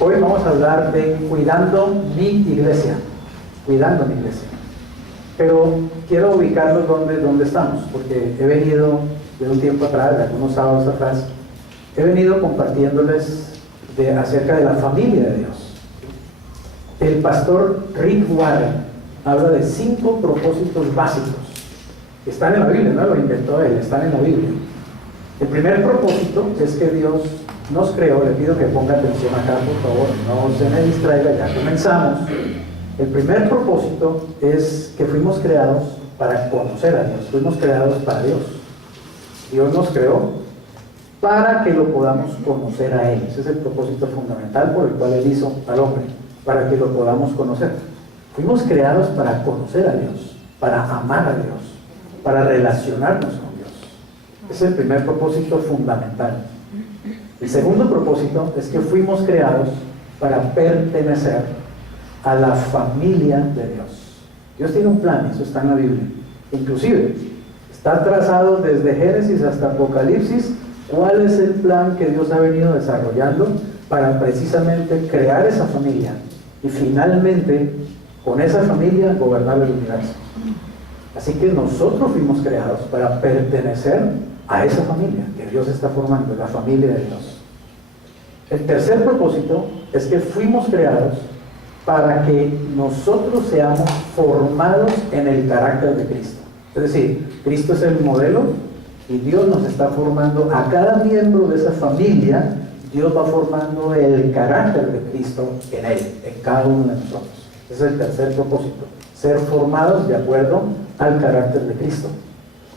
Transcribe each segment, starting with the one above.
Hoy vamos a hablar de cuidando mi iglesia. Cuidando mi iglesia. Pero quiero ubicarlos donde estamos, porque he venido de un tiempo atrás, de algunos sábados atrás, he venido compartiéndoles acerca de la familia de Dios. El pastor Rick Warren habla de 5 propósitos básicos. Están en la Biblia, no lo inventó él, están en la Biblia. El primer propósito es que Dios nos creó. Le pido que ponga atención acá, por favor, no se me distraiga, ya comenzamos. El primer propósito es que fuimos creados para conocer a Dios, fuimos creados para Dios. Dios nos creó para que lo podamos conocer a Él. Ese es el propósito fundamental por el cual Él hizo al hombre, para que lo podamos conocer. Fuimos creados para conocer a Dios, para amar a Dios, para relacionarnos con Dios. Ese es el primer propósito fundamental. El segundo propósito es que fuimos creados para pertenecer a la familia de Dios. Dios tiene un plan, eso está en la Biblia. Inclusive, está trazado desde Génesis hasta Apocalipsis cuál es el plan que Dios ha venido desarrollando para precisamente crear esa familia y finalmente con esa familia gobernar el universo. Así que nosotros fuimos creados para pertenecer a esa familia que Dios está formando, la familia de Dios. El tercer propósito es que fuimos creados para que nosotros seamos formados en el carácter de Cristo. Es decir, Cristo es el modelo y Dios nos está formando a cada miembro de esa familia. Dios va formando el carácter de Cristo en él, en cada uno de nosotros. Ese es el tercer propósito, ser formados de acuerdo al carácter de Cristo.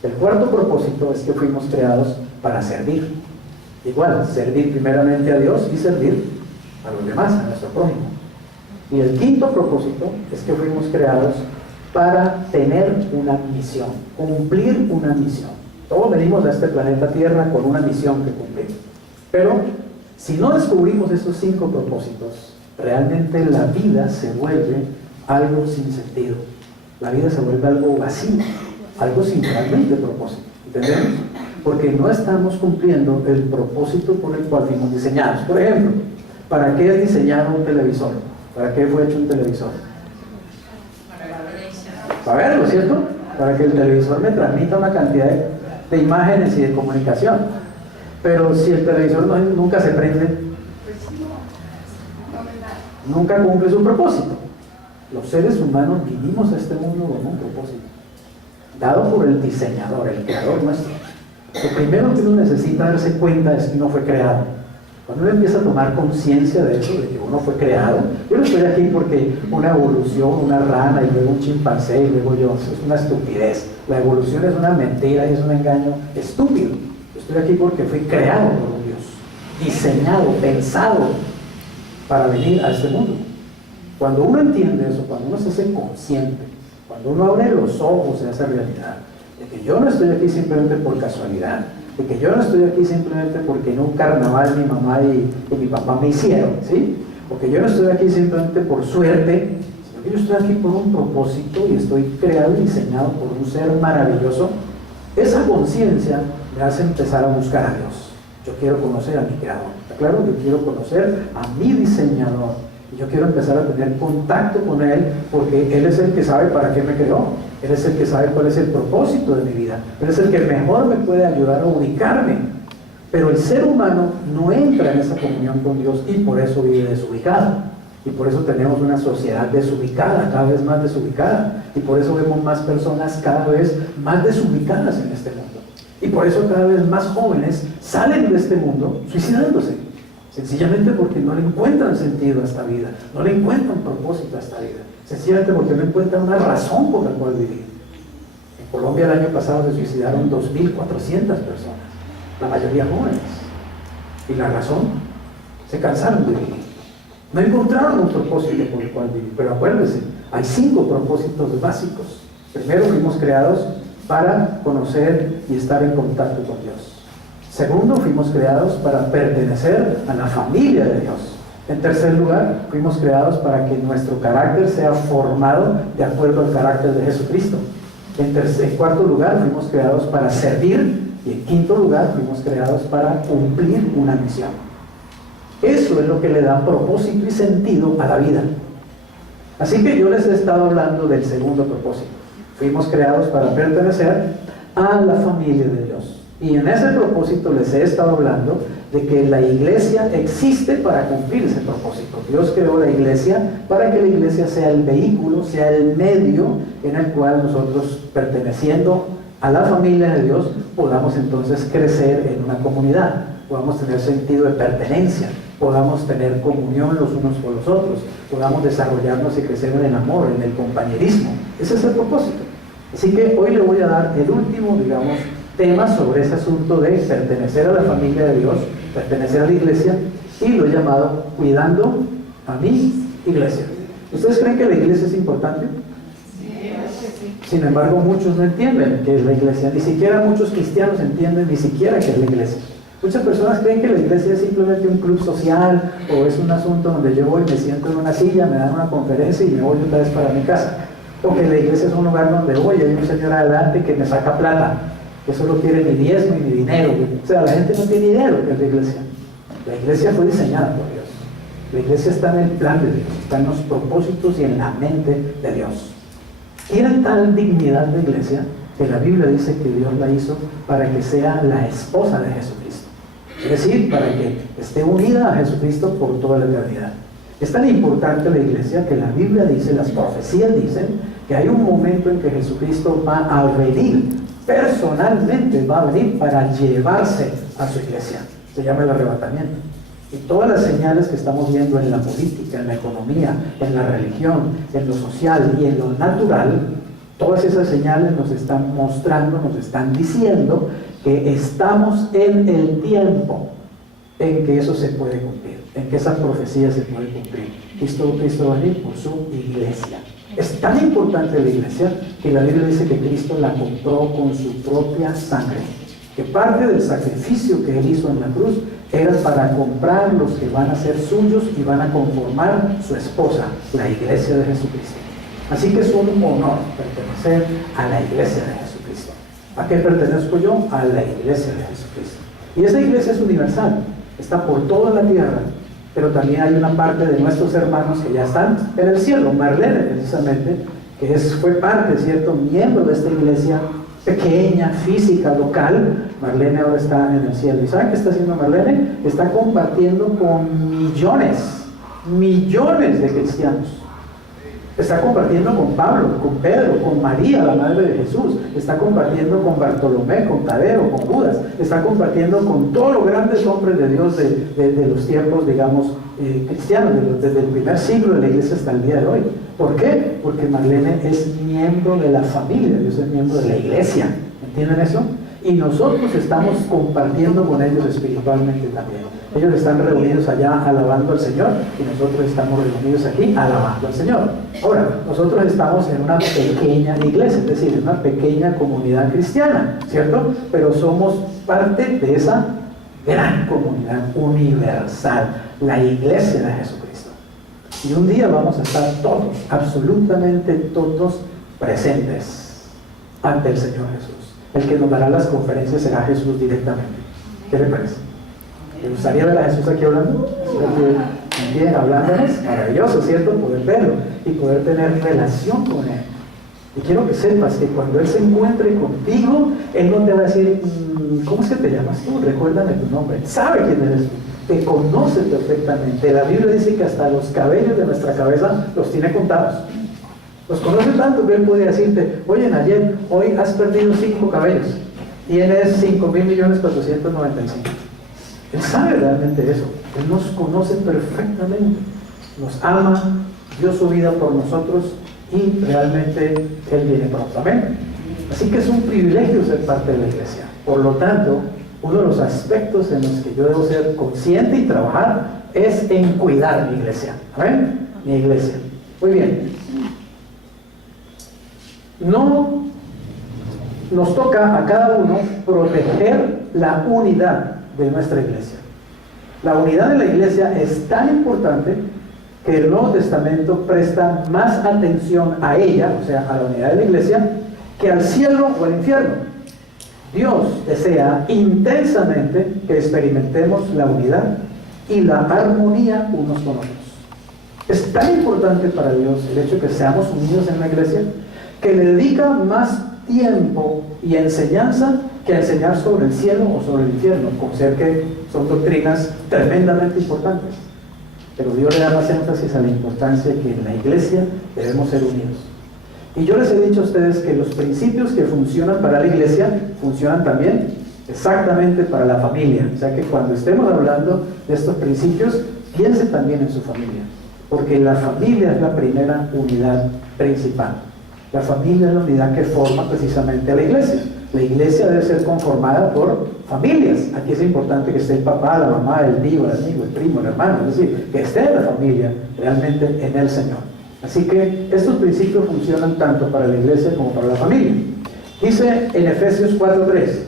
El cuarto propósito es que fuimos creados para servir. Igual, servir primeramente a Dios y servir a los demás, a nuestro prójimo. Y el quinto propósito es que fuimos creados para tener una misión, cumplir una misión. Todos venimos a este planeta Tierra con una misión que cumplir. Pero si no descubrimos esos 5 propósitos, realmente la vida se vuelve algo sin sentido. La vida se vuelve algo vacío, algo sin realmente propósito. ¿Entendemos? Porque no estamos cumpliendo el propósito por el cual fuimos diseñados. Por ejemplo, ¿para qué es diseñado un televisor? ¿Para qué fue hecho un televisor? Para verlo, ¿cierto? Para que el televisor me transmita una cantidad de imágenes y de comunicación. Pero si el televisor nunca se prende, nunca cumple su propósito. Los seres humanos vinimos a este mundo con un propósito, dado por el diseñador, el creador nuestro. Lo primero que uno necesita darse cuenta es que uno fue creado. Cuando uno empieza a tomar conciencia de eso, de que uno fue creado, yo no estoy aquí porque una evolución, una rana y luego un chimpancé y luego yo, eso es una estupidez. La evolución es una mentira y es un engaño estúpido. Yo estoy aquí porque fui creado por un Dios, diseñado, pensado para venir a este mundo. Cuando uno entiende eso, cuando uno se hace consciente, cuando uno abre los ojos a esa realidad, de que yo no estoy aquí simplemente por casualidad, de que yo no estoy aquí simplemente porque en un carnaval mi mamá y mi papá me hicieron, ¿sí? O que yo no estoy aquí simplemente por suerte, sino que yo estoy aquí por un propósito y estoy creado y diseñado por un ser maravilloso. Esa conciencia me hace empezar a buscar a Dios. Yo quiero conocer a mi creador, ¿está claro? Yo quiero conocer a mi diseñador. Y yo quiero empezar a tener contacto con Él porque Él es el que sabe para qué me creó. Él es el que sabe cuál es el propósito de mi vida. Él es el que mejor me puede ayudar a ubicarme. Pero el ser humano no entra en esa comunión con Dios y por eso vive desubicado. Y por eso tenemos una sociedad desubicada, cada vez más desubicada. Y por eso vemos más personas cada vez más desubicadas en este mundo. Y por eso cada vez más jóvenes salen de este mundo suicidándose. Sencillamente porque no le encuentran sentido a esta vida, no le encuentran propósito a esta vida, sencillamente porque no encuentran una razón por la cual vivir. En Colombia el año pasado se suicidaron 2.400 personas, la mayoría jóvenes. ¿Y la razón? Se cansaron de vivir. No encontraron un propósito por el cual vivir. Pero acuérdense, hay 5 propósitos básicos. Primero, fuimos creados para conocer y estar en contacto con Dios. Segundo, fuimos creados para pertenecer a la familia de Dios. En tercer lugar, fuimos creados para que nuestro carácter sea formado de acuerdo al carácter de Jesucristo. En cuarto lugar, fuimos creados para servir. Y en quinto lugar, fuimos creados para cumplir una misión. Eso es lo que le da propósito y sentido a la vida. Así que yo les he estado hablando del segundo propósito. Fuimos creados para pertenecer a la familia de Dios. Y en ese propósito les he estado hablando de que la iglesia existe para cumplir ese propósito. Dios creó la iglesia para que la iglesia sea el vehículo, sea el medio en el cual nosotros, perteneciendo a la familia de Dios, podamos entonces crecer en una comunidad, podamos tener sentido de pertenencia, podamos tener comunión los unos con los otros, podamos desarrollarnos y crecer en el amor, en el compañerismo. Ese es el propósito. Así que hoy le voy a dar el último, digamos, tema sobre ese asunto de pertenecer a la familia de Dios, pertenecer a la iglesia, y lo he llamado cuidando a mi iglesia. ¿Ustedes creen que la iglesia es importante? Sin embargo, muchos no entienden qué es la iglesia, ni siquiera muchos cristianos entienden ni siquiera qué es la iglesia. Muchas personas creen que la iglesia es simplemente un club social, o es un asunto donde yo voy, me siento en una silla, me dan una conferencia y me voy otra vez para mi casa. O que la iglesia es un lugar donde voy y hay un señor adelante que me saca plata, que solo quiere mi diezmo y mi dinero. O sea, la gente no tiene idea de lo que es la iglesia. La iglesia fue diseñada por Dios. La iglesia está en el plan de Dios, está en los propósitos y en la mente de Dios. Tiene tal dignidad la iglesia que la Biblia dice que Dios la hizo para que sea la esposa de Jesucristo. Es decir, para que esté unida a Jesucristo por toda la eternidad. Es tan importante la iglesia que la Biblia dice, las profecías dicen, que hay un momento en que Jesucristo va a venir, personalmente va a venir para llevarse a su iglesia. Se llama el arrebatamiento. Y todas las señales que estamos viendo en la política, en la economía, en la religión, en lo social y en lo natural, todas esas señales nos están mostrando, nos están diciendo que estamos en el tiempo en que eso se puede cumplir, en que esa profecía se puede cumplir. Cristo va a venir por su iglesia. Es tan importante la iglesia que la Biblia dice que Cristo la compró con su propia sangre, que parte del sacrificio que Él hizo en la cruz era para comprar los que van a ser suyos y van a conformar su esposa, la iglesia de Jesucristo. Así que es un honor pertenecer a la iglesia de Jesucristo. ¿A qué pertenezco yo? A la iglesia de Jesucristo. Y esa iglesia es universal, está por toda la tierra, pero también hay una parte de nuestros hermanos que ya están en el cielo. Marlene, precisamente, que fue parte, ¿cierto?, miembro de esta iglesia pequeña, física, local. Marlene ahora está en el cielo. ¿Y saben qué está haciendo Marlene? Está compartiendo con millones de cristianos. Está compartiendo con Pablo, con Pedro, con María, la madre de Jesús. Está compartiendo con Bartolomé, con Tadeo, con Judas. Está compartiendo con todos los grandes hombres de Dios de los tiempos, digamos, cristianos, desde el primer siglo de la iglesia hasta el día de hoy. ¿Por qué? Porque Marlene es miembro de la familia, Dios es miembro de la iglesia. ¿Entienden eso? Y nosotros estamos compartiendo con ellos espiritualmente también. Ellos están reunidos allá alabando al Señor y nosotros estamos reunidos aquí alabando al Señor. Ahora, nosotros estamos en una pequeña iglesia, es decir, en una pequeña comunidad cristiana, ¿cierto? Pero somos parte de esa gran comunidad universal, la iglesia de Jesucristo. Y un día vamos a estar todos, absolutamente todos presentes ante el Señor Jesús. El que nos dará las conferencias será Jesús directamente. ¿Qué le parece? ¿Le gustaría ver a Jesús aquí hablando? Bien, hablándonos, maravilloso, ¿cierto? Poder verlo y poder tener relación con Él. Y quiero que sepas que cuando Él se encuentre contigo, Él no te va a decir, ¿cómo es que te llamas tú? Recuérdame tu nombre. Sabe quién eres tú. Te conoce perfectamente. La Biblia dice que hasta los cabellos de nuestra cabeza los tiene contados. Los conoce tanto que Él puede decirte, oye, Nayel, hoy has perdido 5 cabellos. Tienes 5.000.495.000. Él sabe realmente eso. Él nos conoce perfectamente. Nos ama, dio su vida por nosotros y realmente Él viene pronto. Amén. Así que es un privilegio ser parte de la iglesia. Por lo tanto, uno de los aspectos en los que yo debo ser consciente y trabajar es en cuidar mi iglesia. Amén. Mi iglesia. Muy bien. No nos toca a cada uno proteger la unidad de nuestra iglesia. La unidad de la iglesia es tan importante que el Nuevo Testamento presta más atención a ella, o sea, a la unidad de la iglesia, que al cielo o al infierno. Dios desea intensamente que experimentemos la unidad y la armonía unos con otros. Es tan importante para Dios el hecho de que seamos unidos en la iglesia, que le dedica más tiempo y enseñanza que a enseñar sobre el cielo o sobre el infierno, con ser que son doctrinas tremendamente importantes. Pero Dios le da más énfasis a la importancia que en la iglesia debemos ser unidos. Y yo les he dicho a ustedes que los principios que funcionan para la iglesia funcionan también exactamente para la familia. O sea que cuando estemos hablando de estos principios, piense también en su familia, porque la familia es la primera unidad principal. La familia es la unidad que forma precisamente a la iglesia. La iglesia debe ser conformada por familias. Aquí es importante que esté el papá, la mamá, el tío, el amigo, el primo, el hermano, es decir, que esté la familia realmente en el Señor. Así que estos principios funcionan tanto para la iglesia como para la familia. Dice en Efesios 4:3,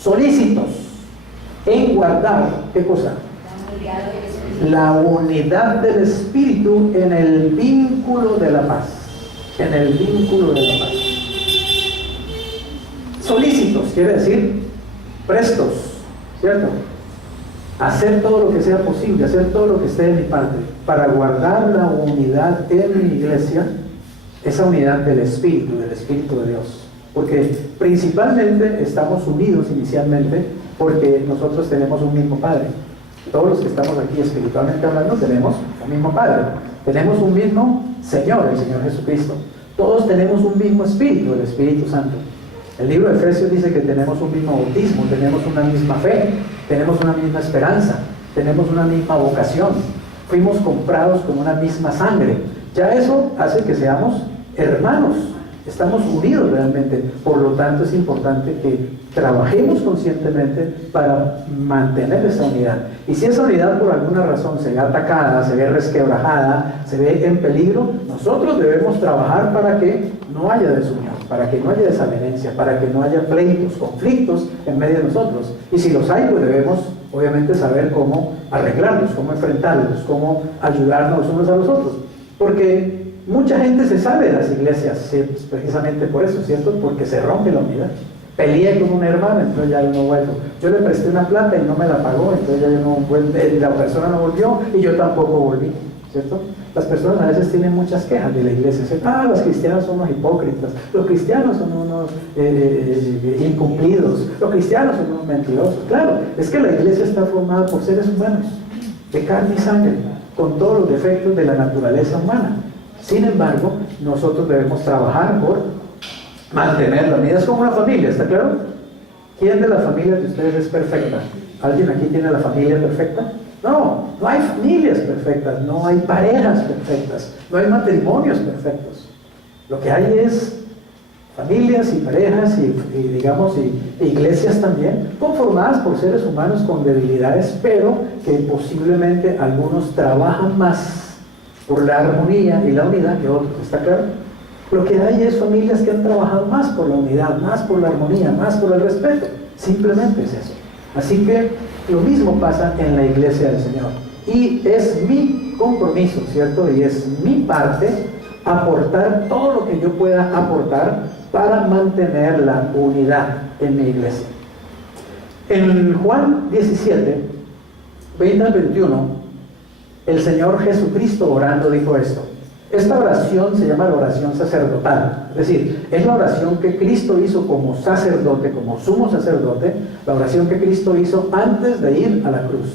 solícitos en guardar, ¿qué cosa? La unidad del Espíritu en el vínculo de la paz. En el vínculo de la paz. Solícitos quiere decir prestos, ¿cierto? Hacer todo lo que sea posible, hacer todo lo que esté de mi parte para guardar la unidad en mi iglesia, esa unidad del Espíritu de Dios. Porque principalmente estamos unidos inicialmente porque nosotros tenemos un mismo Padre. Todos los que estamos aquí espiritualmente hablando tenemos un mismo Padre, tenemos un mismo Señor, el Señor Jesucristo. Todos tenemos un mismo Espíritu, el Espíritu Santo. El libro de Efesios dice que tenemos un mismo bautismo, tenemos una misma fe, tenemos una misma esperanza, tenemos una misma vocación, fuimos comprados con una misma sangre. Ya eso hace que seamos hermanos, estamos unidos realmente. Por lo tanto, es importante que trabajemos conscientemente para mantener esa unidad. Y si esa unidad por alguna razón se ve atacada, se ve resquebrajada, se ve en peligro, nosotros debemos trabajar para que no haya desunión, para que no haya desavenencia, para que no haya pleitos, conflictos en medio de nosotros. Y si los hay, pues debemos obviamente saber cómo arreglarlos, cómo enfrentarlos, cómo ayudarnos unos a los otros. Porque mucha gente se sale de las iglesias precisamente por eso, ¿cierto? Porque se rompe la unidad. Peleé con una hermana, entonces ya yo no vuelvo. Yo le presté una plata y no me la pagó, entonces ya yo no vuelvo, la persona no volvió y yo tampoco volví, ¿cierto? Las personas a veces tienen muchas quejas de la iglesia. Dicen, los cristianos son unos hipócritas, los cristianos son unos incumplidos, los cristianos son unos mentirosos. Claro, es que la iglesia está formada por seres humanos, de carne y sangre, con todos los defectos de la naturaleza humana. Sin embargo, nosotros debemos trabajar por mantener la unidad. Es como una familia, ¿está claro? ¿Quién de las familias de ustedes es perfecta? ¿Alguien aquí tiene la familia perfecta? No, no hay familias perfectas, no hay parejas perfectas, no hay matrimonios perfectos. Lo que hay es familias y parejas y digamos, y iglesias también, conformadas por seres humanos con debilidades, pero que posiblemente algunos trabajan más por la armonía y la unidad que otros, ¿está claro? Lo que hay es familias que han trabajado más por la unidad, más por la armonía, más por el respeto. Simplemente es eso. Así que lo mismo pasa en la iglesia del Señor. Y es mi compromiso, ¿cierto? Y es mi parte aportar todo lo que yo pueda aportar para mantener la unidad en mi iglesia. En Juan 17, 20 al 21, el Señor Jesucristo orando dijo esto. Esta oración se llama la oración sacerdotal, es decir, es la oración que Cristo hizo como sacerdote, como sumo sacerdote, la oración que Cristo hizo antes de ir a la cruz,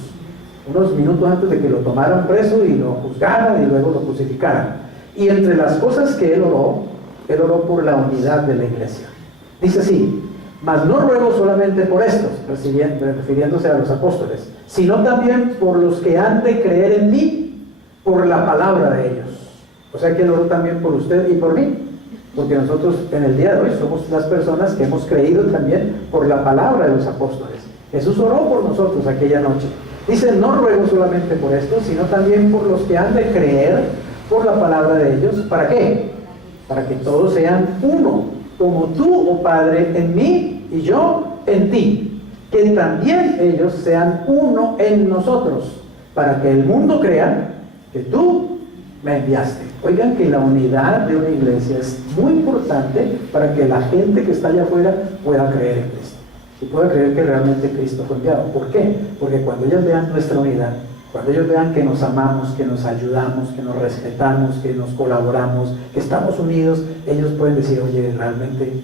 unos minutos antes de que lo tomaran preso y lo juzgaran y luego lo crucificaran. Y entre las cosas que él oró por la unidad de la iglesia. Dice así, mas no ruego solamente por estos, refiriéndose a los apóstoles, sino también por los que han de creer en mí, por la palabra de ellos. O sea que él oró también por usted y por mí, porque nosotros en el día de hoy somos las personas que hemos creído también por la palabra de los apóstoles. Jesús oró por nosotros aquella noche. Dice, no ruego solamente por esto, sino también por los que han de creer por la palabra de ellos. ¿Para qué? Para que todos sean uno, como tú, oh Padre, en mí y yo en ti. Que también ellos sean uno en nosotros, para que el mundo crea que tú me enviaste. Oigan que la unidad de una iglesia es muy importante para que la gente que está allá afuera pueda creer en Cristo. y pueda creer que realmente Cristo fue enviado. ¿Por qué? Porque cuando ellos vean nuestra unidad, cuando ellos vean que nos amamos, que nos ayudamos, que nos respetamos, que nos colaboramos, que estamos unidos, ellos pueden decir, oye, realmente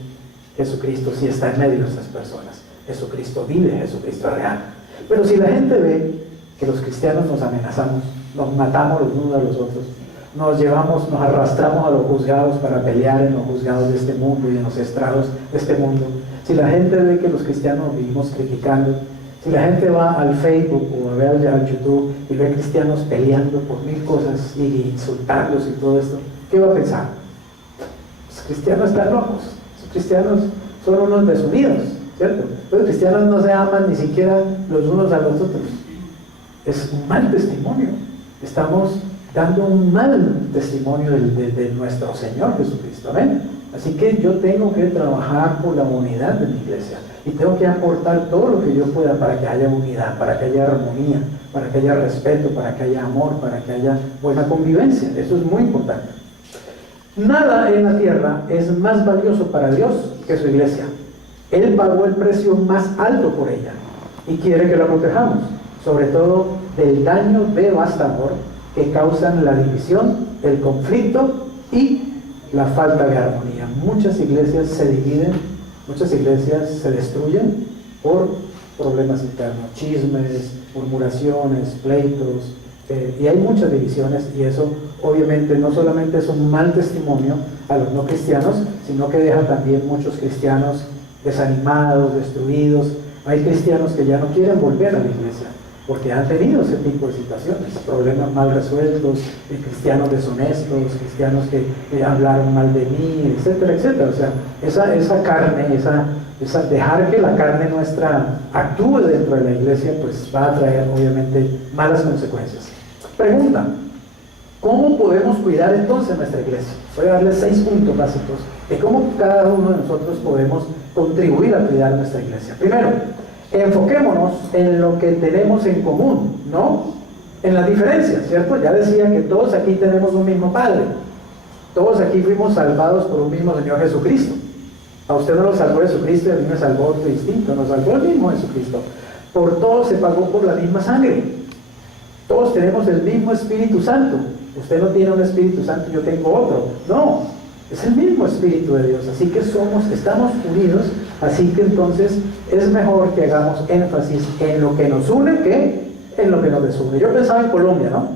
Jesucristo sí está en medio de esas personas. Jesucristo vive, Jesucristo es real. Pero si la gente ve que los cristianos nos amenazamos, nos matamos los unos a los otros, nos llevamos, nos arrastramos a los juzgados para pelear en los juzgados de este mundo y en los estrados de este mundo, si la gente ve que los cristianos vivimos criticando, si la gente va al Facebook o a ver al YouTube y ve cristianos peleando por mil cosas y insultarlos y todo esto, ¿qué va a pensar? Los cristianos están locos, los cristianos son unos desunidos, ¿cierto? Los cristianos no se aman ni siquiera los unos a los otros. Es un mal testimonio. Estamos dando un mal testimonio de nuestro Señor Jesucristo. ¿Amén? Así que yo tengo que trabajar por la unidad de mi iglesia y tengo que aportar todo lo que yo pueda para que haya unidad, para que haya armonía, para que haya respeto, para que haya amor, para que haya buena convivencia. Eso es muy importante. Nada en la tierra es más valioso para Dios que su iglesia. Él pagó el precio más alto por ella y quiere que la protejamos, sobre todo del daño devastador que causan la división, el conflicto y la falta de armonía. Muchas iglesias se dividen, muchas iglesias se destruyen por problemas internos, chismes, murmuraciones, pleitos, y hay muchas divisiones, y eso obviamente no solamente es un mal testimonio a los no cristianos, sino que deja también muchos cristianos desanimados, destruidos. Hay cristianos que ya no quieren volver a la iglesia porque han tenido ese tipo de situaciones, problemas mal resueltos, cristianos deshonestos, cristianos que hablaron mal de mí, etcétera, etcétera. O sea, esa carne, dejar que la carne nuestra actúe dentro de la iglesia, pues va a traer obviamente malas consecuencias. Pregunta: ¿cómo podemos cuidar entonces nuestra iglesia? Voy a darles 6 puntos básicos de cómo cada uno de nosotros podemos contribuir a cuidar nuestra iglesia. Primero, enfoquémonos en lo que tenemos en común, no en las diferencias, ¿cierto? Ya decía que todos aquí tenemos un mismo Padre, todos aquí fuimos salvados por un mismo Señor Jesucristo. A usted no lo salvó Jesucristo y a mí me salvó otro distinto, nos salvó el mismo Jesucristo. Por todos se pagó por la misma sangre, todos tenemos el mismo Espíritu Santo. Usted no tiene un Espíritu Santo, yo tengo otro, no, es el mismo Espíritu de Dios, así que estamos unidos. Así que entonces es mejor que hagamos énfasis en lo que nos une que en lo que nos desune. Yo pensaba en Colombia, ¿no?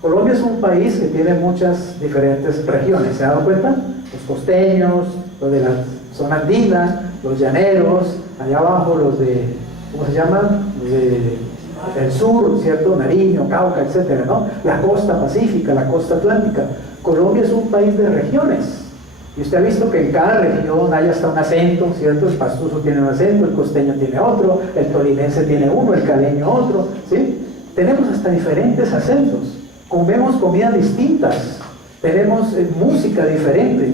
Colombia es un país que tiene muchas diferentes regiones, ¿se ha dado cuenta? Los costeños, los de la zona andina, los llaneros, allá abajo los de, ¿cómo se llaman? Del sur, ¿cierto? Nariño, Cauca, etcétera, ¿no? La costa pacífica, la costa atlántica. Colombia es un país de regiones. Y usted ha visto que en cada región hay hasta un acento, ¿cierto? El pastuso tiene un acento, el costeño tiene otro, el tolimense tiene uno, el caleño otro, ¿sí? Tenemos hasta diferentes acentos, comemos comidas distintas, tenemos música diferente,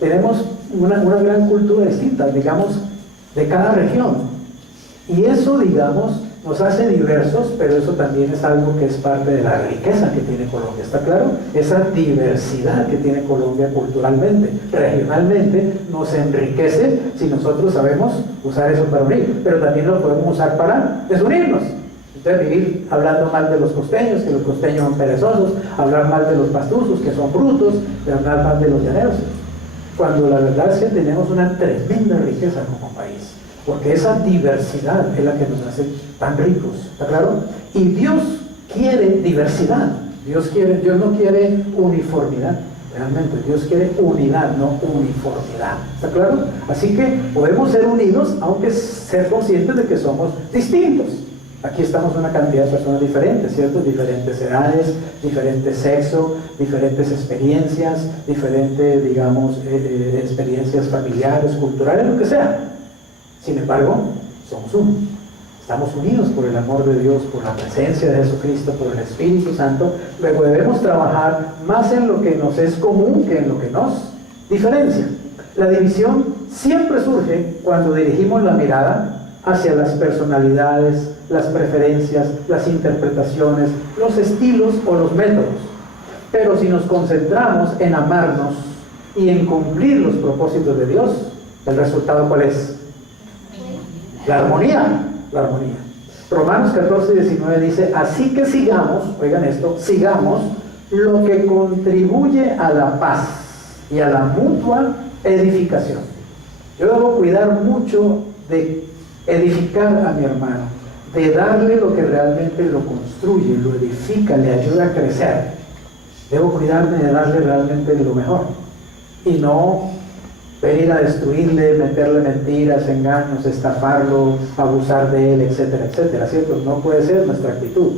tenemos una gran cultura distinta, digamos, de cada región. Y eso, digamos, nos hace diversos, pero eso también es algo que es parte de la riqueza que tiene Colombia, ¿está claro? Esa diversidad que tiene Colombia culturalmente, regionalmente, nos enriquece si nosotros sabemos usar eso para unir, pero también lo podemos usar para desunirnos. Entonces vivir hablando mal de los costeños, que los costeños son perezosos, hablar mal de los pastusos, que son brutos, de hablar mal de los llaneros, cuando la verdad es que tenemos una tremenda riqueza como país. Porque esa diversidad es la que nos hace tan ricos, ¿está claro? Y Dios quiere diversidad. Dios no quiere uniformidad, realmente. Dios quiere unidad, no uniformidad, ¿está claro? Así que podemos ser unidos, aunque ser conscientes de que somos distintos. Aquí estamos una cantidad de personas diferentes, ¿cierto? Diferentes edades, diferente sexo, diferentes experiencias, diferentes, digamos, experiencias familiares, culturales, lo que sea. Sin embargo, somos uno. Estamos unidos por el amor de Dios, por la presencia de Jesucristo, por el Espíritu Santo. Luego debemos trabajar más en lo que nos es común que en lo que nos diferencia. La división siempre surge cuando dirigimos la mirada hacia las personalidades, las preferencias, las interpretaciones, los estilos o los métodos. Pero si nos concentramos en amarnos y en cumplir los propósitos de Dios, ¿el resultado cuál es? La armonía, la armonía. Romanos 14, 19 dice, así que sigamos, oigan esto, sigamos lo que contribuye a la paz y a la mutua edificación. Yo debo cuidar mucho de edificar a mi hermano, de darle lo que realmente lo construye, lo edifica, le ayuda a crecer. Debo cuidarme de darle realmente lo mejor y no venir a destruirle, meterle mentiras, engaños, estafarlo, abusar de él, etcétera, etcétera, ¿cierto? No puede ser nuestra actitud.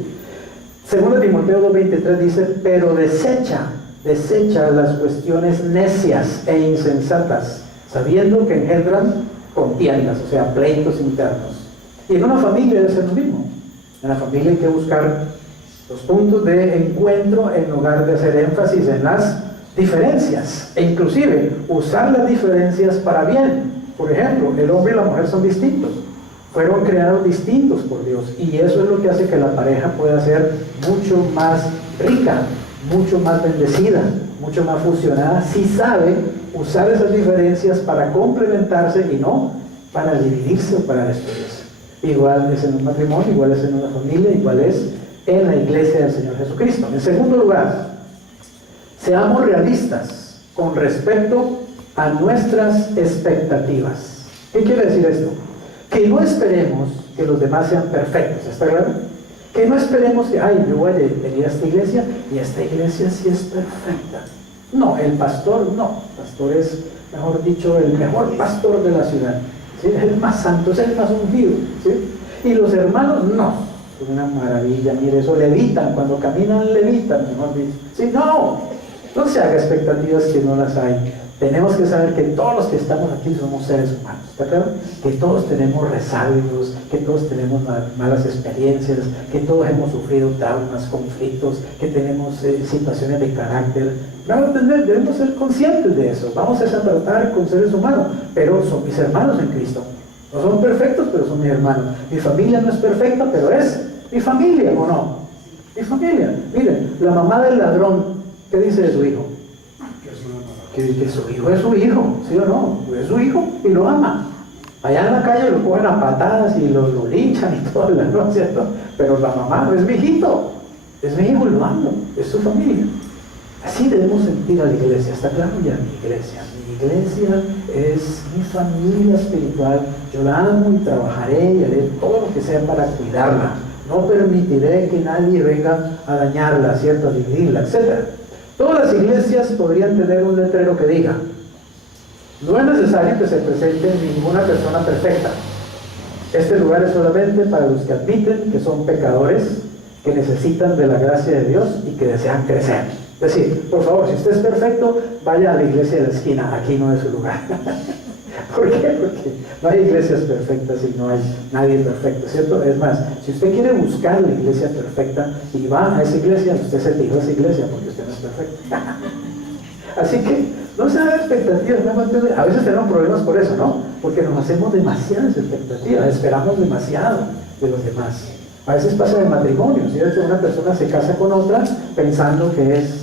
Segundo Timoteo 2:23 dice, pero desecha las cuestiones necias e insensatas, sabiendo que engendran contiendas, o sea, pleitos internos. Y en una familia debe ser lo mismo. En la familia hay que buscar los puntos de encuentro en lugar de hacer énfasis en las diferencias, e inclusive usar las diferencias para bien. Por ejemplo, el hombre y la mujer son distintos, fueron creados distintos por Dios, y eso es lo que hace que la pareja pueda ser mucho más rica, mucho más bendecida, mucho más fusionada, si sabe usar esas diferencias para complementarse y no para dividirse o para destruirse. Igual es en un matrimonio, igual es en una familia, igual es en la iglesia del Señor Jesucristo. En segundo lugar, seamos realistas con respecto a nuestras expectativas. ¿Qué quiere decir esto? Que no esperemos que los demás sean perfectos, ¿está claro? Que no esperemos que, ay, yo voy a venir a esta iglesia y esta iglesia sí es perfecta. No, el pastor no. El pastor es, mejor dicho, el mejor pastor de la ciudad. ¿Sí? Es el más santo, es el más ungido. ¿Sí? Y los hermanos no. Es una maravilla, mire, eso levitan, cuando caminan levitan, mejor dicho. ¿Sí? No se haga expectativas que no las hay. Tenemos que saber que todos los que estamos aquí somos seres humanos, ¿está claro? Que todos tenemos resabios, que todos tenemos malas experiencias, que todos hemos sufrido traumas, conflictos, que tenemos situaciones de carácter. Debemos ser conscientes de eso. Vamos a tratar con seres humanos, pero son mis hermanos en Cristo. No son perfectos, pero son mis hermanos. Mi familia no es perfecta, pero es mi familia, ¿o no? Mi familia. Miren, la mamá del ladrón, ¿qué dice de su hijo? Que su hijo es su hijo, ¿sí o no? Es su hijo y lo ama. Allá en la calle lo cogen a patadas y lo linchan y todo, ¿no? ¿Cierto? Pero la mamá no es mi hijito, es mi hijo y lo amo, es su familia. Así debemos sentir a la iglesia, ¿está claro? Ya mi iglesia es mi familia espiritual, yo la amo y trabajaré y haré todo lo que sea para cuidarla. No permitiré que nadie venga a dañarla, ¿cierto? A dividirla, etc. Todas las iglesias podrían tener un letrero que diga: no es necesario que se presente ninguna persona perfecta. Este lugar es solamente para los que admiten que son pecadores, que necesitan de la gracia de Dios y que desean crecer. Es decir, por favor, si usted es perfecto, vaya a la iglesia de la esquina, aquí no es su lugar. ¿Por qué? Porque no hay iglesias perfectas y no hay nadie perfecto, ¿cierto? Es más, si usted quiere buscar la iglesia perfecta y va a esa iglesia, usted se tiró a esa iglesia porque usted no es perfecto. Así que no se hagan expectativas, a veces tenemos problemas por eso, ¿no? Porque nos hacemos demasiadas expectativas, esperamos demasiado de los demás. A veces pasa en el matrimonio, ¿cierto? Una persona se casa con otra pensando que es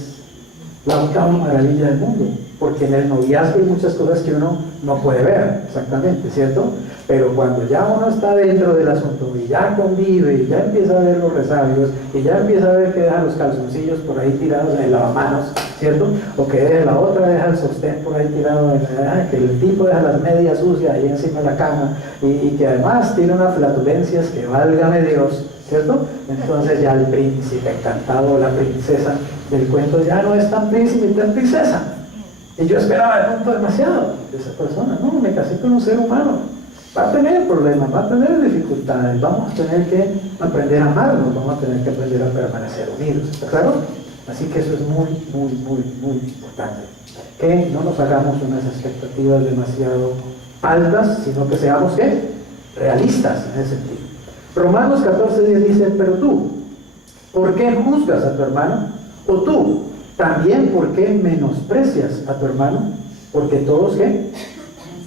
la octava maravilla del mundo, porque en el noviazgo hay muchas cosas que uno no puede ver, exactamente, ¿cierto? Pero cuando ya uno está dentro del asunto y ya convive y ya empieza a ver los resabios y ya empieza a ver que deja los calzoncillos por ahí tirados en el lavamanos, ¿cierto? O que la otra deja el sostén por ahí tirado, que el tipo deja las medias sucias ahí encima de la cama y que además tiene unas flatulencias que válgame Dios, ¿cierto? Entonces ya el príncipe encantado, la princesa del cuento ya no es tan príncipe y tan princesa. Y yo esperaba de pronto demasiado de esa persona. No, me casé con un ser humano. Va a tener problemas, va a tener dificultades, vamos a tener que aprender a amarnos, vamos a tener que aprender a permanecer unidos, ¿está claro? Así que eso es muy importante. Que no nos hagamos unas expectativas demasiado altas, sino que seamos, ¿qué? Realistas en ese sentido. Romanos 14:10 dice: pero tú, ¿por qué juzgas a tu hermano? O tú, también, ¿por qué menosprecias a tu hermano? Porque todos, ¿qué?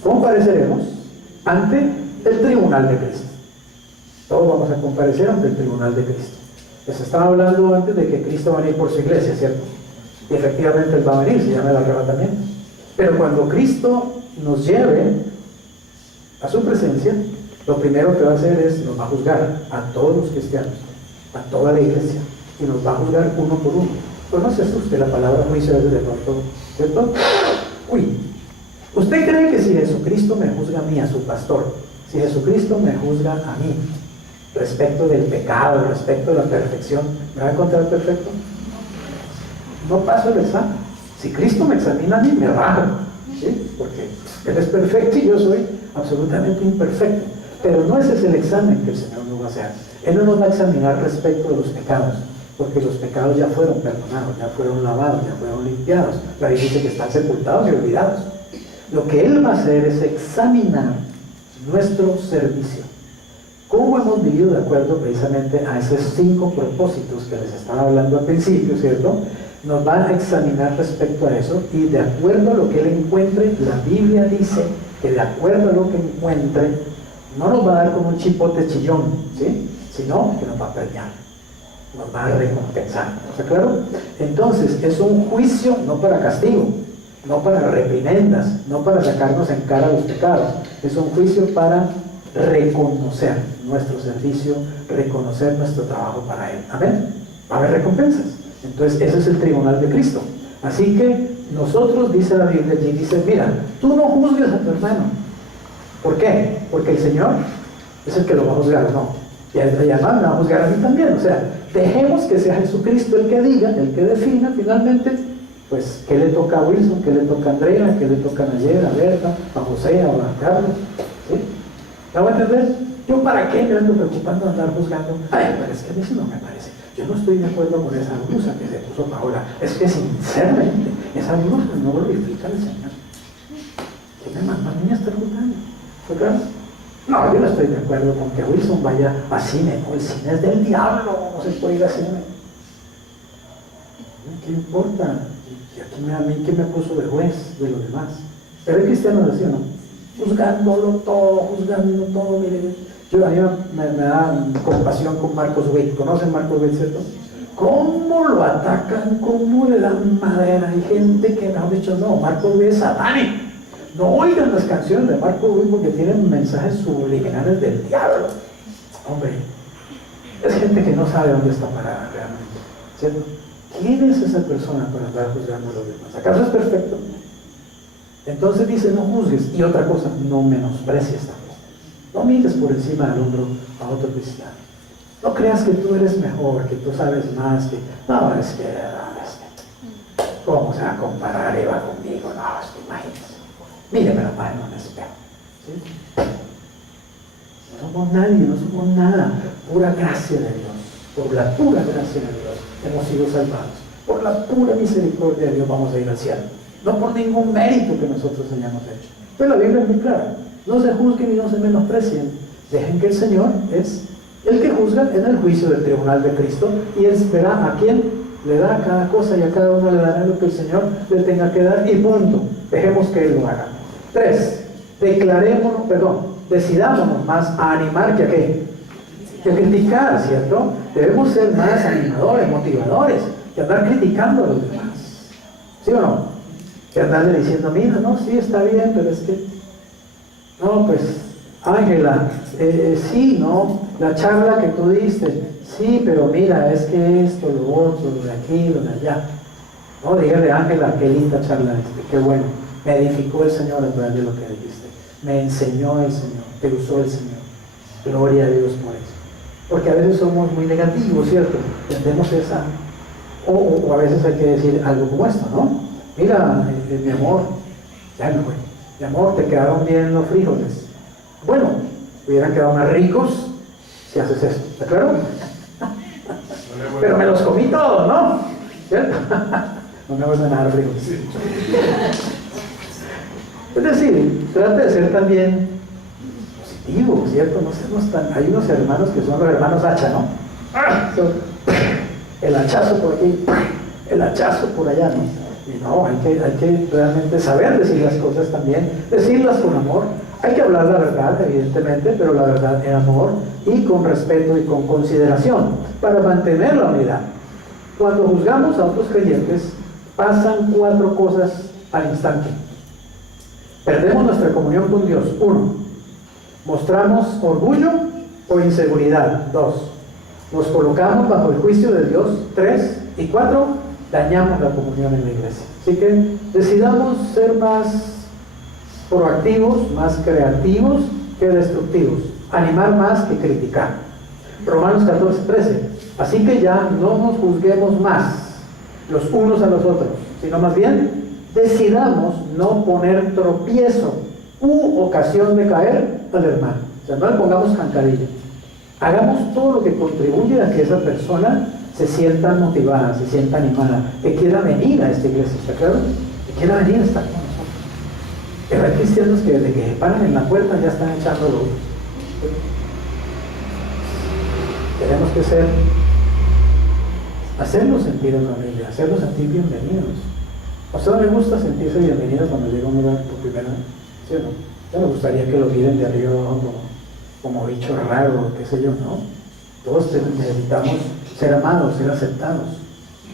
Compareceremos ante el tribunal de Cristo. Todos vamos a comparecer ante el tribunal de Cristo. Les estaba hablando antes de que Cristo va a venir por su iglesia, ¿cierto? Y efectivamente Él va a venir, se llama el arrebatamiento. Pero cuando Cristo nos lleve a su presencia, Lo primero que va a hacer es, nos va a juzgar a todos los cristianos, a toda la iglesia, y nos va a juzgar uno por uno. Pues no se asuste, la palabra juicio es de pronto, ¿cierto? Uy, ¿usted cree que si Jesucristo me juzga a mí, a su pastor, si Jesucristo me juzga a mí, respecto del pecado, respecto de la perfección, ¿me va a encontrar perfecto? No paso el examen. Si Cristo me examina a mí, me rajo, ¿sí? Porque Él es perfecto y yo soy absolutamente imperfecto. Pero no ese es el examen que el Señor nos va a hacer. Él no nos va a examinar respecto de los pecados, porque los pecados ya fueron perdonados, ya fueron lavados, ya fueron limpiados. La Biblia dice que están sepultados y olvidados. Lo que Él va a hacer es examinar nuestro servicio. ¿Cómo hemos vivido de acuerdo precisamente a esos 5 propósitos que les estaba hablando al principio, ¿cierto? Nos va a examinar respecto a eso, y de acuerdo a lo que Él encuentre, la Biblia dice que de acuerdo a lo que encuentre, no nos va a dar como un chipote chillón, ¿sí? Sino que nos va a premiar, nos va a recompensar. ¿Está claro? Entonces, es un juicio no para castigo, no para reprimendas, no para sacarnos en cara los pecados. Es un juicio para reconocer nuestro servicio, reconocer nuestro trabajo para Él. Amén. Va a haber recompensas. Entonces, ese es el tribunal de Cristo. Así que nosotros, dice la Biblia allí, dice, mira, tú no juzgues a tu hermano. ¿Por qué? Porque el Señor es el que lo va a juzgar, ¿no? Y además me va a juzgar a mí también. O sea, dejemos que sea Jesucristo el que diga, el que defina finalmente, pues, qué le toca a Wilson, qué le toca a Andrea, qué le toca a Nayera, a Berta, a José, a Carlos. ¿Sí? ¿Me voy a entender? ¿Yo para qué me ando preocupando de andar juzgando? Ay, pero es que a mí sí no me parece. Yo no estoy de acuerdo con esa blusa que se puso Paola. Es que sinceramente, esa blusa no glorifica al Señor. ¿Quién me mandó a mí a estar juzgando? ¿Verdad? No, yo no estoy de acuerdo con que Wilson vaya a cine. No, el cine es del diablo, no se puede ir a cine. ¿Qué importa? Y aquí a mí, ¿qué me puso de juez de los demás? Pero hay cristianos así, ¿no? Juzgándolo todo, mire. A mí me da compasión con Marcos Witt. ¿Conocen Marcos Witt, cierto? ¿Cómo lo atacan? ¿Cómo le dan madera? Hay gente que me ha dicho, no, Marcos Witt es satánico. No oigan las canciones de Marcos Witt porque tienen mensajes subliminales del diablo. Hombre, es gente que no sabe dónde está parada realmente, ¿cierto? ¿Quién es esa persona para andar juzgando a los demás? ¿Acaso es perfecto? Entonces dice, no juzgues. Y otra cosa, no menosprecies tampoco. No mires por encima del hombro a otro cristiano. No creas que tú eres mejor, que tú sabes más, que... No, es que ¿cómo se va a comparar Eva conmigo? No, es que imagínese. Míreme la mano en el espejo. ¿Sí? No somos nadie, no somos nada. Pura gracia de Dios. Por la pura gracia de Dios hemos sido salvados. Por la pura misericordia de Dios vamos a ir al cielo. No por ningún mérito que nosotros hayamos hecho. Pero la Biblia es muy clara. No se juzguen y no se menosprecien. Dejen que el Señor es el que juzga en el juicio del tribunal de Cristo, y Él verá a quién le da cada cosa, y a cada uno le dará lo que el Señor le tenga que dar, y punto. Dejemos que Él lo haga. 3. Decidámonos más a animar que a qué, que a criticar, ¿cierto? Debemos ser más animadores, motivadores, que andar criticando a los demás. ¿Sí o no? Que andarle diciendo, mira, no, sí, está bien, pero es que no, pues, Ángela, sí, ¿no? La charla que tú diste, sí, pero mira, es que esto, lo otro, lo de aquí, lo de allá. No, dígale, Ángela, qué linda charla diste, qué bueno. Me edificó el Señor a través de lo que dijiste. Me enseñó el Señor, te usó el Señor. Gloria a Dios por eso. Porque a veces somos muy negativos, ¿cierto? Tendemos esa... O a veces hay que decir algo como esto, ¿no? Mira, mi amor, ya no fue. Mi amor, te quedaron bien los frijoles. Bueno, hubieran quedado más ricos si haces esto, ¿está claro? Pero me los comí todos, ¿no? ¿Cierto? No me vuelven a dar frijoles. Es decir, trate de ser también positivo, ¿cierto? No seamos tan... Hay unos hermanos que son los hermanos hacha, ¿no? El hachazo por aquí, el hachazo por allá, ¿no? Y no, hay que realmente saber decir las cosas también, decirlas con amor. Hay que hablar la verdad, evidentemente, pero la verdad en amor y con respeto y con consideración, para mantener la unidad. Cuando juzgamos a otros creyentes, pasan 4 cosas al instante. Perdemos nuestra comunión con Dios. 1. ¿Mostramos orgullo o inseguridad? 2. ¿Nos colocamos bajo el juicio de Dios? 3. Y 4. Dañamos la comunión en la iglesia. Así que decidamos ser más proactivos, más creativos que destructivos. Animar más que criticar. Romanos 14:13. Así que ya no nos juzguemos más los unos a los otros, sino más bien decidamos no poner tropiezo u ocasión de caer al hermano. O sea, no le pongamos zancadilla. Hagamos todo lo que contribuye a que esa persona se sienta motivada, se sienta animada, que quiera venir a esta iglesia, ¿está claro? Que quiera venir a estar con nosotros. Pero hay cristianos que desde que se paran en la puerta ya están echando luz. Tenemos que hacerlos sentir en familia, hacerlos sentir bienvenidos. A usted no le gusta sentirse bienvenido cuando llega a un lugar por primera vez, ¿sí o no? Ya me gustaría que lo miren de arriba abajo como bicho raro, qué sé yo, ¿no? Todos necesitamos ser amados, ser aceptados.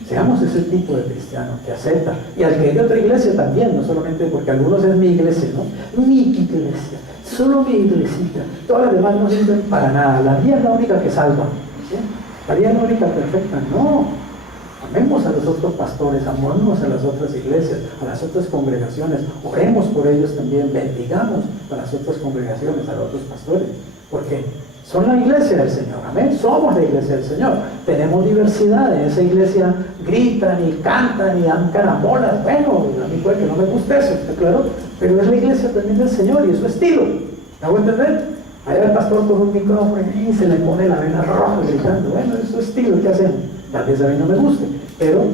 Seamos ese tipo de cristiano que acepta. Y al que hay otra iglesia también, no solamente porque algunos es mi iglesia, ¿no? Mi iglesia, solo mi iglesita. Todas las demás no sirven para nada. La mía es la única que salva. ¿Sí? La mía es la única perfecta. No. Amemos a los otros pastores, amemos a las otras iglesias, a las otras congregaciones. Oremos por ellos también. Bendigamos a las otras congregaciones, a los otros pastores. Porque son la iglesia del Señor, amén. Somos la iglesia del Señor. Tenemos diversidad. En esa iglesia gritan y cantan y dan carambolas. Bueno, a mí puede que no me guste eso, ¿está claro? Pero es la iglesia también del Señor y es su estilo. ¿Me hago entender? Allá el pastor con un micrófono y se le pone la vena roja gritando. Bueno, es su estilo, ¿qué hacemos? Tal vez a mí no me guste, pero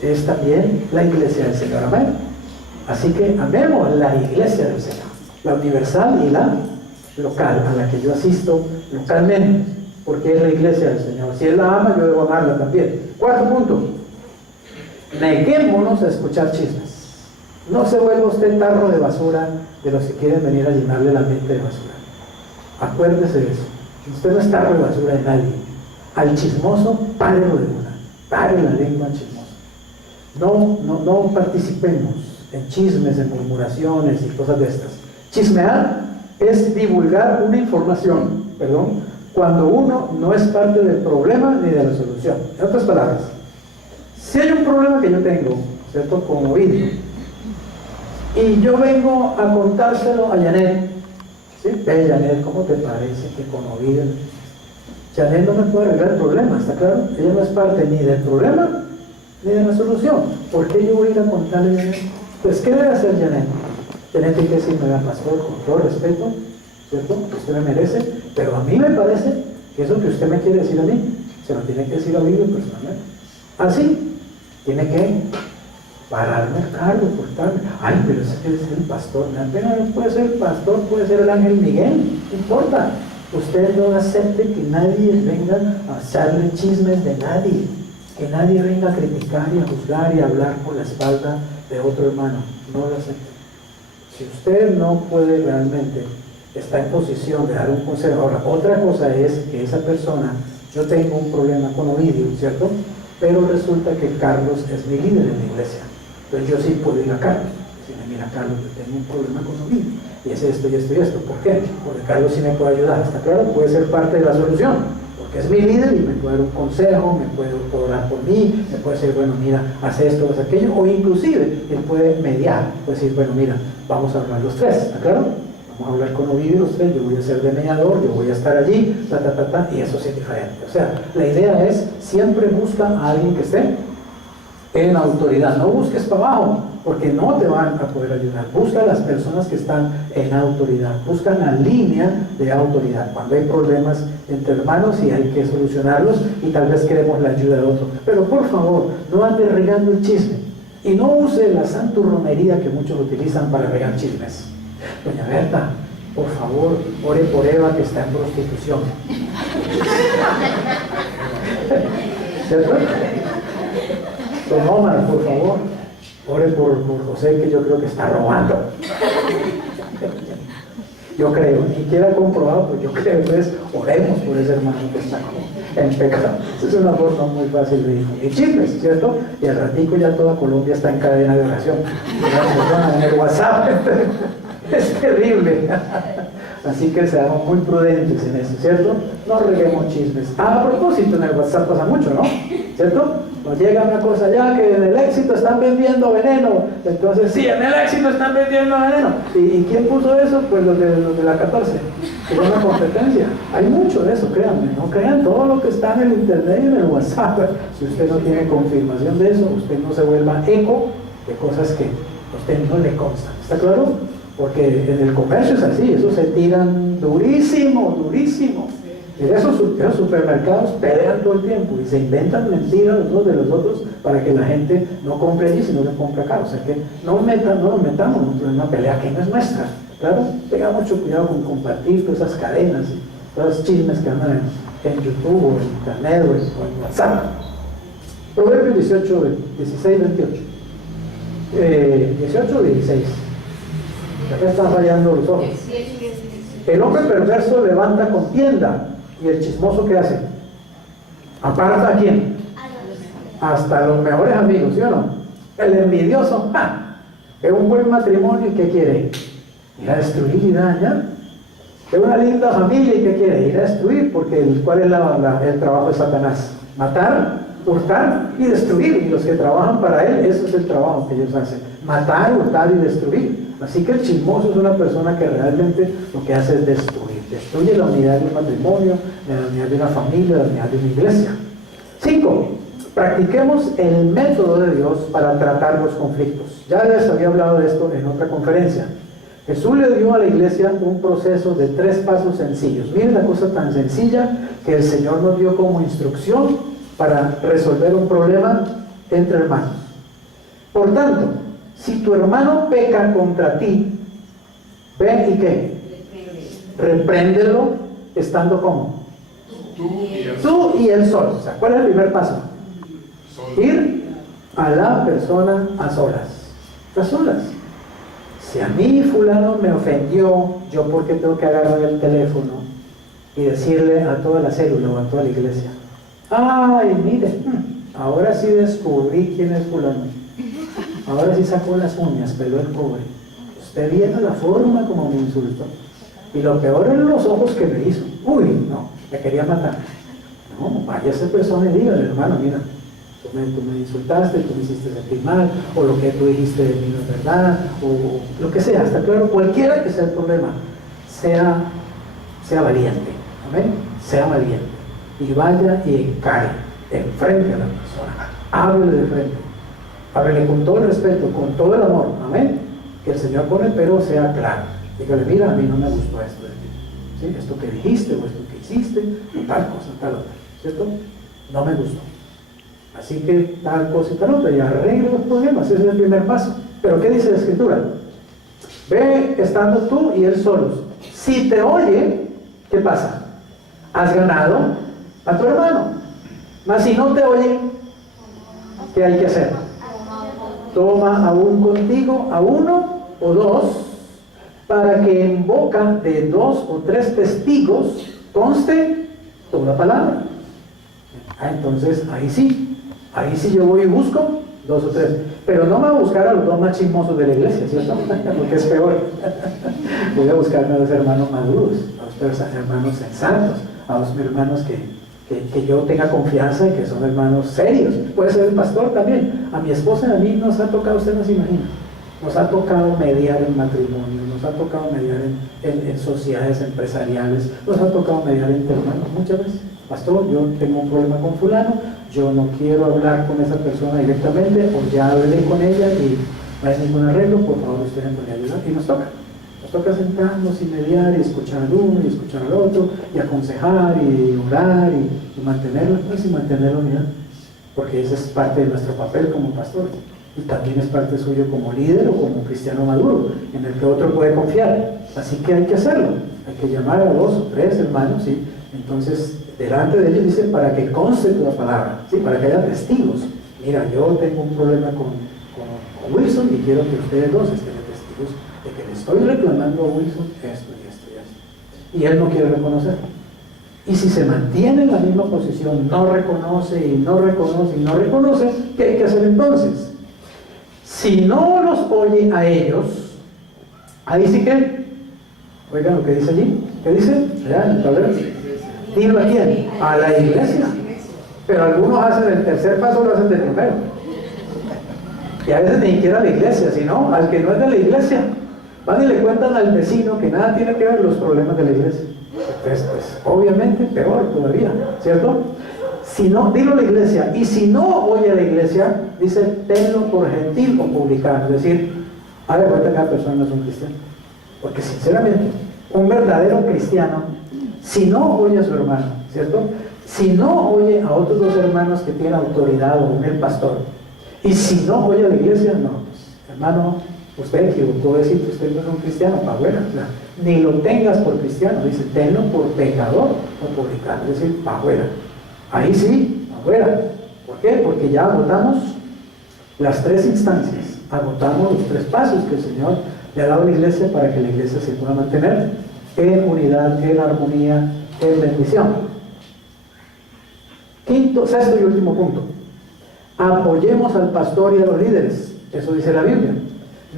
es también la iglesia del Señor, amén. Así que amemos la iglesia del Señor, la universal y la local, a la que yo asisto localmente, porque es la iglesia del Señor. Si Él la ama, yo debo amarla también. 4 punto. Neguémonos a escuchar chismes. No se vuelva usted tarro de basura de los que quieren venir a llenarle la mente de basura. Acuérdese de eso. Usted no es tarro de basura de nadie. Al chismoso, párelo de una. Pare la lengua al chismoso. No participemos en chismes, en murmuraciones y cosas de estas. Chismear es divulgar una información, cuando uno no es parte del problema ni de la solución. En otras palabras, si hay un problema que yo tengo, ¿cierto? Con Ovidio, y yo vengo a contárselo a Janet, ¿sí? Ve, Janet, ¿cómo te parece que con Ovidio? Janet no me puede arreglar el problema, ¿está claro? Ella no es parte ni del problema ni de la solución. ¿Por qué yo voy a ir a contarle a Janet? Pues, ¿qué debe hacer Janet? Janet tiene que decirme, pastor, con todo respeto, ¿cierto? Que usted me merece, pero a mí me parece que eso que usted me quiere decir a mí, se lo tiene que decir a Ovidio personalmente. Así, tiene que pararme el cargo, cortarme. Ay, pero ese es el pastor. Apenas puede ser el pastor, puede ser el ángel Miguel, no importa. Usted no acepte que nadie venga a echarle chismes de nadie, que nadie venga a criticar y a juzgar y a hablar por la espalda de otro hermano. No lo acepte. Si usted no puede realmente, está en posición de dar un consejo. Ahora, otra cosa es que esa persona, yo tengo un problema con Ovidio, ¿cierto? Pero resulta que Carlos es mi líder en la iglesia. Entonces yo sí puedo ir a Carlos. Decirle, mira Carlos, yo tengo un problema con Ovidio. Y es esto y esto y esto. ¿Por qué? Porque Carlos sí me puede ayudar. ¿Está claro? Puede ser parte de la solución. Porque es mi líder y me puede dar un consejo, me puede orar por mí, me puede decir, bueno, mira, haz esto, haz aquello. O inclusive, él puede mediar. Puede decir, bueno, mira, vamos a hablar los tres. ¿Está claro? Vamos a hablar con Ovidio los tres, yo voy a ser de mediador, yo voy a estar allí, y eso sí es diferente. O sea, la idea es, siempre busca a alguien que esté en autoridad. No busques para abajo, porque no te van a poder ayudar. Busca a las personas que están en autoridad, busca la línea de autoridad. Cuando hay problemas entre hermanos y hay que solucionarlos y tal vez queremos la ayuda de otro. Pero por favor, no ande regando el chisme y no use la santurronería que muchos utilizan para regar chismes. Doña Berta, por favor, ore por Eva que está en prostitución. ¿Cierto? Don Omar, por favor, ore por José que yo creo que está robando. Yo creo, ni quiera comprobado, pues yo creo. Entonces, oremos por ese hermano que está en pecado. Esa es una forma muy fácil de difundir chismes, ¿cierto? Y al ratico ya toda Colombia está en cadena de oración. En el WhatsApp. Es terrible. Así que seamos muy prudentes en eso, ¿cierto? No reguemos chismes. A propósito, en el WhatsApp pasa mucho, ¿no? ¿Cierto? Nos llega una cosa ya que en el éxito están vendiendo veneno. Entonces, sí, en el éxito están vendiendo veneno. ¿Y quién puso eso? Pues los de la 14. Es una competencia. Hay mucho de eso, créanme. No crean todo lo que está en el internet y en el WhatsApp. Si usted no tiene confirmación de eso, usted no se vuelva eco de cosas que a usted no le constan. ¿Está claro? Porque en el comercio es así, esos se tiran durísimo, durísimo. Esos supermercados pelean todo el tiempo y se inventan mentiras los unos de los otros para que la gente no compre allí, sino que compre acá. O sea que no nos metamos en una pelea que no es nuestra. Claro, tenga mucho cuidado con compartir todas esas cadenas y todos los chismes que andan en YouTube o en Internet o en WhatsApp. Proverbios 18, 16, 28. 18 o 16. Acá están fallando los ojos. El hombre perverso levanta contienda y el chismoso, ¿qué hace? ¿Aparta a quién? Hasta los mejores amigos, ¿sí o no? El envidioso, es un buen matrimonio y ¿qué quiere? Ir a destruir y dañar. Es una linda familia y ¿qué quiere? Ir a destruir, porque ¿cuál es el trabajo de Satanás? Matar, hurtar y destruir. Y los que trabajan para él, eso es el trabajo que ellos hacen: matar, hurtar y destruir. Así que el chismoso es una persona que realmente lo que hace es destruir. Destruye la unidad de un matrimonio, la unidad de una familia, la unidad de una iglesia. 5. Practiquemos el método de Dios para tratar los conflictos. Ya les había hablado de esto en otra conferencia. Jesús le dio a la iglesia un proceso de 3 pasos sencillos. Miren la cosa tan sencilla que el Señor nos dio como instrucción para resolver un problema entre hermanos. Por tanto, si tu hermano peca contra ti, ven y ¿qué? Repréndelo estando como tú y él solo. O sea, ¿cuál es el primer paso? Ir a la persona a solas. A solas. Si a mí fulano me ofendió, ¿yo por qué tengo que agarrar el teléfono y decirle a toda la célula o a toda la iglesia: ay, mire, ahora sí descubrí quién es fulano, ahora sí sacó las uñas, peló el cobre, usted viene la forma como me insultó, y lo peor eran los ojos que me hizo, uy, no, me quería matar? No, vaya a esa persona y dígale: hermano, mira, tú me insultaste, tú me hiciste sentir mal, o lo que tú dijiste de mí no es verdad, o lo que sea. Está claro, cualquiera que sea el problema, sea valiente, amén, sea valiente, y vaya y encare, enfrente a la persona, háblele de frente, háblele con todo el respeto, con todo el amor, amén, que el Señor pone, pero sea claro, dígale: mira, a mí no me gustó esto de ti, ¿sí? Esto que dijiste, o esto que hiciste, o tal cosa, tal otra, ¿cierto? No me gustó. Así que tal cosa y tal otra, y arregle los problemas. Ese es el primer paso. Pero ¿qué dice la Escritura? Ve estando tú y él solos. Si te oye, ¿qué pasa? Has ganado a tu hermano. Mas si no te oye, ¿qué hay que hacer? Toma aún contigo a 1 o 2, para que en boca de 2 o 3 testigos conste toda palabra. Entonces ahí sí yo voy y busco 2 o 3, pero no me voy a buscar a los 2 más chismosos de la iglesia, ¿cierto? Porque es peor. Voy a buscarme a los hermanos maduros, a los hermanos sensatos, a los hermanos que yo tenga confianza y que son hermanos serios. Puede ser el pastor también. A mi esposa y a mí nos ha tocado, usted no se imagina, nos ha tocado mediar en matrimonio, nos ha tocado mediar en sociedades empresariales, nos ha tocado mediar entre hermanos muchas veces. Pastor, yo tengo un problema con fulano, yo no quiero hablar con esa persona directamente, o ya hablé con ella y no hay ningún arreglo, por favor usted me puede ayudar. Y nos toca sentarnos y mediar y escuchar al uno y escuchar al otro y aconsejar y orar y mantenerlo, pues, y mantener la unidad, porque ese es parte de nuestro papel como pastor y también es parte suyo como líder o como cristiano maduro en el que otro puede confiar. Así que hay que hacerlo, hay que llamar a 2 o 3 hermanos, ¿sí? Entonces delante de ellos dice: para que conste toda palabra, ¿sí? Para que haya testigos. Mira, yo tengo un problema con Wilson y quiero que ustedes 2 estén de testigos de que le estoy reclamando a Wilson esto y esto y esto, y él no quiere reconocer. Y si se mantiene en la misma posición, no reconoce y no reconoce y no reconoce, ¿qué hay que hacer entonces? Si no los oye a ellos, ahí sí que Oigan lo que dice allí. ¿Qué dice? Allá en el tablero. ¿Dilo a quién? A la iglesia. Pero algunos hacen el tercer paso, lo hacen de primero. Y a veces ni siquiera a la iglesia, sino al que no es de la iglesia. Van y le cuentan al vecino que nada tiene que ver los problemas de la iglesia. Entonces, pues, obviamente peor todavía, ¿cierto? Si no, dilo a la iglesia. Y si no oye a la iglesia, dice, tenlo por gentil o publicano. Es decir, haga cuenta que cada persona no es un cristiano. Porque sinceramente, un verdadero cristiano, si no oye a su hermano, ¿cierto? Si no oye a otros dos hermanos que tienen autoridad o el pastor, y si no oye a la iglesia, no, pues, hermano, usted equivocó decir que usted no es un cristiano, para afuera, o sea, ni lo tengas por cristiano, dice, tenlo por pecador o publicano, es decir, para afuera. Ahí sí, para afuera. ¿Por qué? Porque ya agotamos las tres instancias, agotamos los tres pasos que el Señor le ha dado a la iglesia para que la iglesia se pueda mantener en unidad, en armonía, en bendición. Quinto, sexto y último punto. Apoyemos al pastor y a los líderes. Eso dice la Biblia.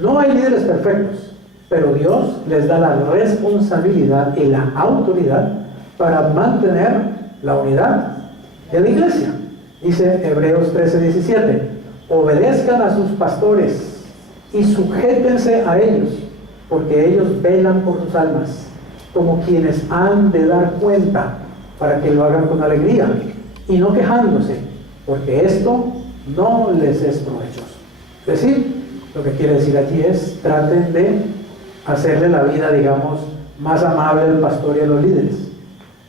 No hay líderes perfectos, pero Dios les da la responsabilidad y la autoridad para mantener la unidad de la iglesia. Dice Hebreos 13:17. Obedezcan a sus pastores y sujétense a ellos, porque ellos velan por sus almas, como quienes han de dar cuenta, para que lo hagan con alegría y no quejándose, porque esto no les es provechoso. Es decir, lo que quiere decir aquí es, traten de hacerle la vida, digamos, más amable al pastor y a los líderes,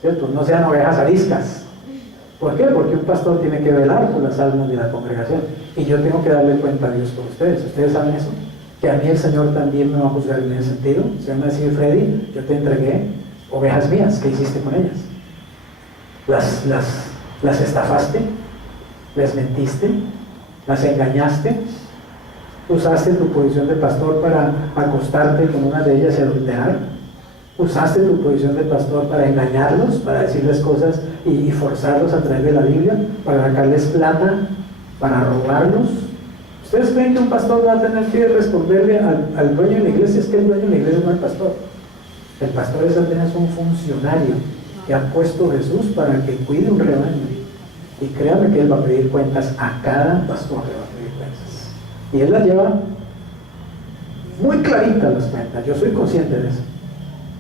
¿cierto? No sean ovejas ariscas. ¿Por qué? Porque un pastor tiene que velar por las almas de la congregación, y yo tengo que darle cuenta a Dios por ustedes. ¿Ustedes saben eso? Que a mí el Señor también me va a juzgar en ese sentido. Se van a decir, Freddy, yo te entregué ovejas mías, ¿qué hiciste con ellas? ¿Las estafaste? ¿Les mentiste? ¿Las engañaste? ¿Usaste tu posición de pastor para acostarte con una de ellas y adulterar? ¿Usaste tu posición de pastor para engañarlos, para decirles cosas y forzarlos a través de la Biblia, para sacarles plata, para robarlos? ¿Ustedes creen que un pastor va a tener que responderle al dueño de la iglesia? Es que el dueño de la iglesia no es el pastor. El pastor es apenas un funcionario que ha puesto Jesús para que cuide un rebaño. Y créanme que Él va a pedir cuentas a cada pastor, le va a pedir cuentas. Y Él las lleva muy claritas las cuentas, yo soy consciente de eso.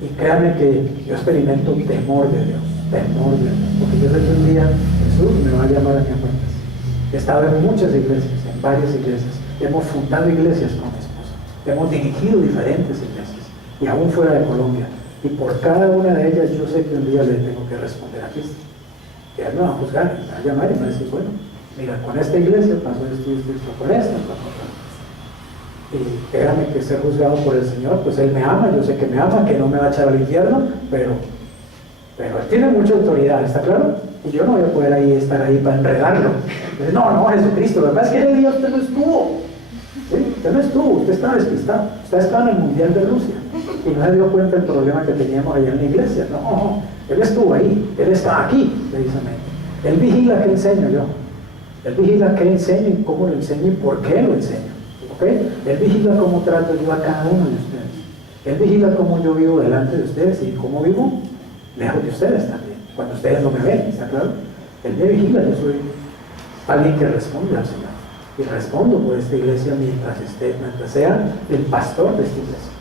Y créanme que yo experimento temor de Dios, porque yo sé que un día Jesús me va a llamar a mi cuentas. He estado en muchas iglesias, en varias iglesias, hemos fundado iglesias con mi esposa, hemos dirigido diferentes iglesias, y aún fuera de Colombia, y por cada una de ellas yo sé que un día le tengo que responder a Cristo. Que Él me va a juzgar, me va a llamar y me va a decir, bueno, mira, con esta iglesia pasó esto, con esta, y créame que ser juzgado por el Señor, pues Él me ama, yo sé que me ama, que no me va a echar al infierno, pero Él tiene mucha autoridad, ¿está claro? Y yo no voy a poder estar ahí para enredarlo. Entonces, no, Jesucristo, la verdad es que ese día usted no estuvo. ¿Sí? Usted no estuvo, usted estaba despistado. Usted estaba en el Mundial de Rusia y no se dio cuenta del problema que teníamos allá en la iglesia. No, Él estuvo ahí, Él está aquí, precisamente. Él vigila qué enseño yo. Él vigila qué enseño y cómo lo enseño y por qué lo enseño. ¿Okay? Él vigila cómo trato yo a cada uno de ustedes. Él vigila cómo yo vivo delante de ustedes y cómo vivo lejos de ustedes también. Cuando ustedes no me ven, ¿está claro? Él me vigila, yo soy alguien que responde al Señor. Y respondo por esta iglesia mientras sea el pastor de esta iglesia.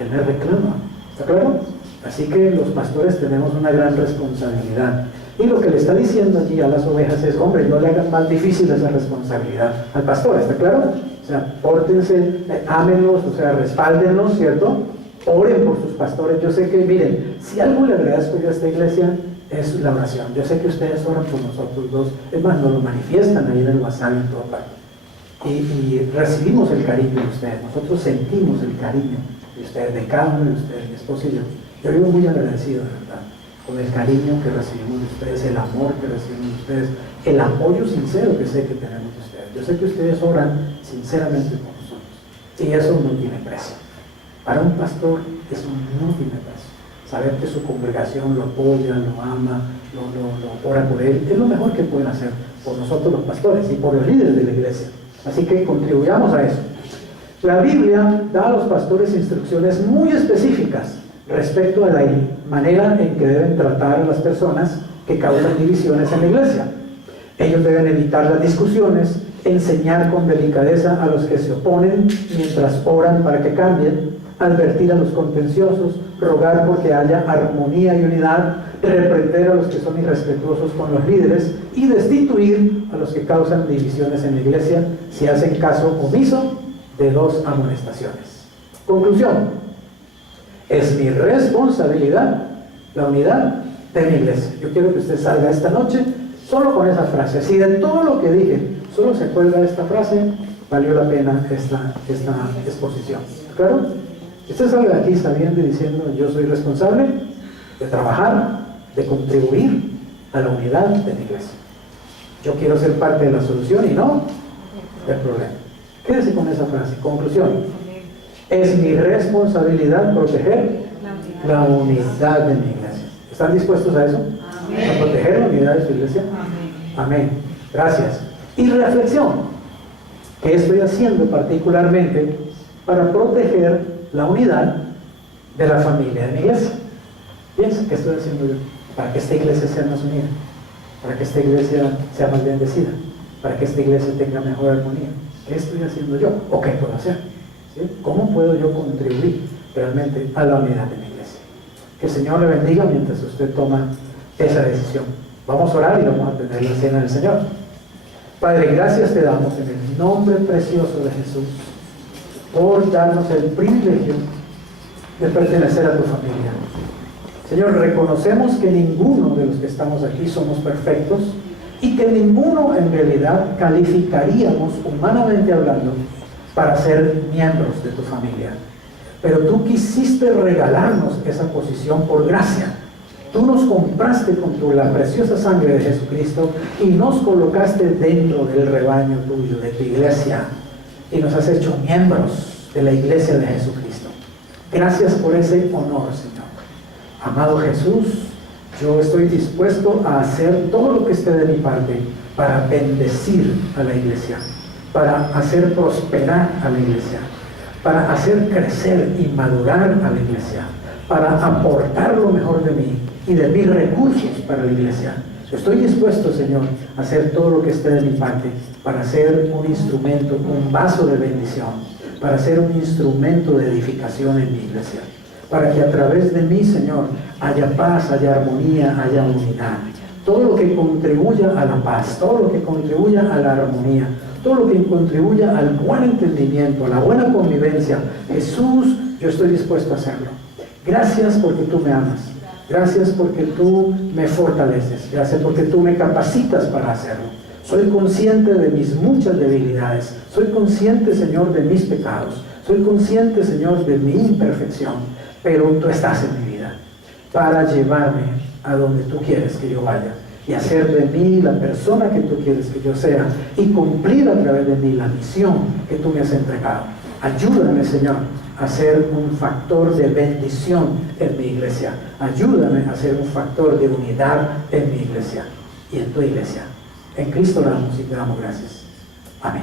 Él me reclama, ¿está claro? Así que los pastores tenemos una gran responsabilidad. Y lo que le está diciendo allí a las ovejas es, hombre, no le hagan más difícil esa responsabilidad al pastor, ¿está claro? O sea, pórtense, ámenlos, o sea, respáldenlos, ¿cierto? Oren por sus pastores. Yo sé que, miren, si algo le agradezco yo a esta iglesia es la oración. Yo sé que ustedes oran por nosotros dos, es más, nos lo manifiestan ahí en el WhatsApp y en toda parte. Y recibimos el cariño de ustedes, nosotros sentimos el cariño de ustedes, de cada uno de ustedes, mi esposo y yo. Yo vivo muy agradecido, de verdad, con el cariño que recibimos de ustedes, el amor que recibimos de ustedes, el apoyo sincero que sé que tenemos de ustedes. Yo sé que ustedes oran sinceramente por nosotros, y eso no tiene precio. Para un pastor eso no tiene precio. Saber que su congregación lo apoya, lo ama, lo ora por él, es lo mejor que pueden hacer por nosotros los pastores y por los líderes de la iglesia. Así que contribuyamos a eso. La Biblia da a los pastores instrucciones muy específicas respecto a la manera en que deben tratar a las personas que causan divisiones en la iglesia. Ellos deben evitar las discusiones, enseñar con delicadeza a los que se oponen mientras oran para que cambien, advertir a los contenciosos, rogar porque haya armonía y unidad, reprender a los que son irrespetuosos con los líderes y destituir a los que causan divisiones en la iglesia si hacen caso omiso de 2 amonestaciones. Conclusión: es mi responsabilidad la unidad de mi iglesia. Yo quiero que usted salga esta noche solo con esa frase. Si de todo lo que dije solo se acuerda de esta frase, valió la pena esta exposición. ¿Claro? Usted salga de aquí sabiendo y diciendo: yo soy responsable de trabajar, de contribuir a la unidad de mi iglesia. Yo quiero ser parte de la solución y no del problema. Quédese con esa frase. Conclusión: es mi responsabilidad proteger la unidad de mi iglesia. ¿Están dispuestos a eso? Amén. ¿A proteger la unidad de su iglesia? Amén. Amén. Gracias. Y reflexión: ¿qué estoy haciendo particularmente para proteger la unidad de la familia de mi iglesia? Piensa, ¿qué estoy haciendo yo para que esta iglesia sea más unida? Para que esta iglesia sea más bendecida, para que esta iglesia tenga mejor armonía. ¿Qué estoy haciendo yo? ¿O qué puedo hacer? ¿Sí? ¿Cómo puedo yo contribuir realmente a la unidad de mi iglesia? Que el Señor le bendiga mientras usted toma esa decisión. Vamos a orar y vamos a tener la cena del Señor. Padre, gracias te damos en el nombre precioso de Jesús por darnos el privilegio de pertenecer a tu familia. Señor, reconocemos que ninguno de los que estamos aquí somos perfectos y que ninguno en realidad calificaríamos, humanamente hablando, para ser miembros de tu familia. Pero tú quisiste regalarnos esa posición por gracia. Tú nos compraste con la preciosa sangre de Jesucristo y nos colocaste dentro del rebaño tuyo, de tu iglesia, y nos has hecho miembros de la iglesia de Jesucristo. Gracias por ese honor, Señor. Amado Jesús, yo estoy dispuesto a hacer todo lo que esté de mi parte para bendecir a la iglesia, para hacer prosperar a la iglesia, para hacer crecer y madurar a la iglesia, para aportar lo mejor de mí y de mis recursos para la iglesia. Estoy dispuesto, Señor, a hacer todo lo que esté de mi parte para ser un instrumento, un vaso de bendición, para ser un instrumento de edificación en mi iglesia, para que a través de mí, Señor, haya paz, haya armonía, haya unidad. Todo lo que contribuya a la paz, todo lo que contribuya a la armonía, todo lo que contribuya al buen entendimiento, a la buena convivencia. Jesús, yo estoy dispuesto a hacerlo. Gracias porque tú me amas. Gracias porque tú me fortaleces. Gracias porque tú me capacitas para hacerlo. Soy consciente de mis muchas debilidades. Soy consciente, Señor, de mis pecados. Soy consciente, Señor, de mi imperfección. Pero tú estás en mi vida para llevarme a donde tú quieres que yo vaya y hacer de mí la persona que tú quieres que yo sea y cumplir a través de mí la misión que tú me has entregado. Ayúdame, Señor, a ser un factor de bendición en mi iglesia. Ayúdame a ser un factor de unidad en mi iglesia y en tu iglesia. En Cristo oramos y te damos gracias. Amén.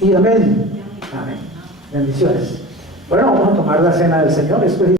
Y amén. Amén. Bendiciones. Bueno, vamos a tomar la cena del Señor. Esto es